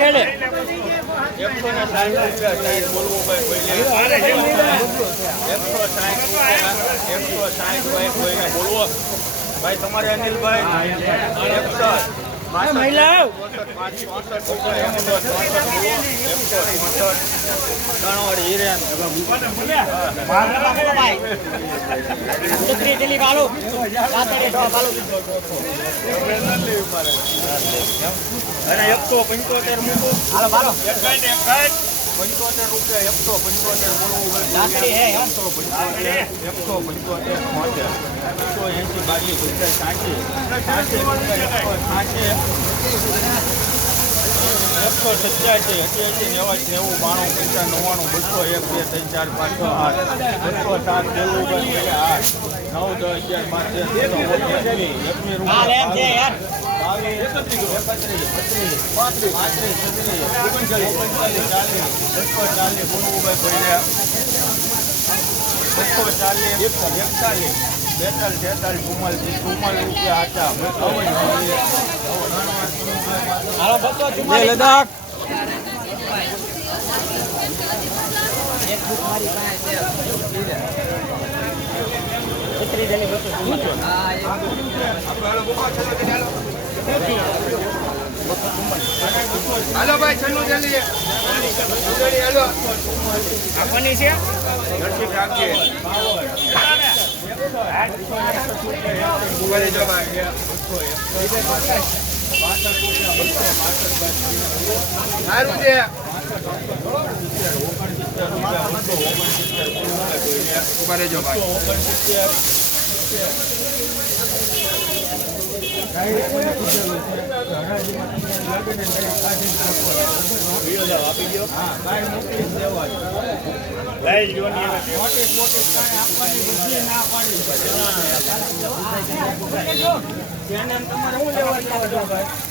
એકસો ને સાઠ રૂપિયા બોલવું ભાઈ કોઈ એકસો સાઠ રૂપિયા એકસો સાઠ ભાઈ કોઈને બોલવો. ભાઈ, તમારે અનિલભાઈ, એકસો મહિલા છત્રી ટેલી કાલો રાતડી સો કાલો અને એકસો પંચોતેર મૂકો. હાલો બાલો એકાઈ એક એકાઈ પંચોતેર રૂપિયા એકસો પંચોતેર એકસો પંચોતેર. એકસો પંચોતેર છોતેર એકસો એંસી બાજી પચાસ સાઠી. સાઠી એકસો સત્યાસી અઠ્યાસી નેવાસી નેવું બાણું પંચાવન નવ્વાણું બસો એક બે ત્રણ ચાર પાંચ છ આઠ. બસો સાત નેવું બે આઠ. નવ દસ અગિયાર બાર તેર એકવીસ એકવીસ બેતાલીસ તેતાલીસ ચુમ્માલીસ ચુમ્માલીસ રૂપિયા હતા લદાખ ચુમ્માલીસ હાલો ભાઈ છન્નું જલ્દી હાલો. આપવાની છે? ભાઈ સારું છે. ઊભા રહેજો ભાઈ. તમારે શું લેવા ભાઈ?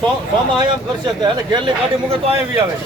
સોમાં આયામ કરશે. એટલે ઘેરલી કાઢી મૂકે તો આવી આવે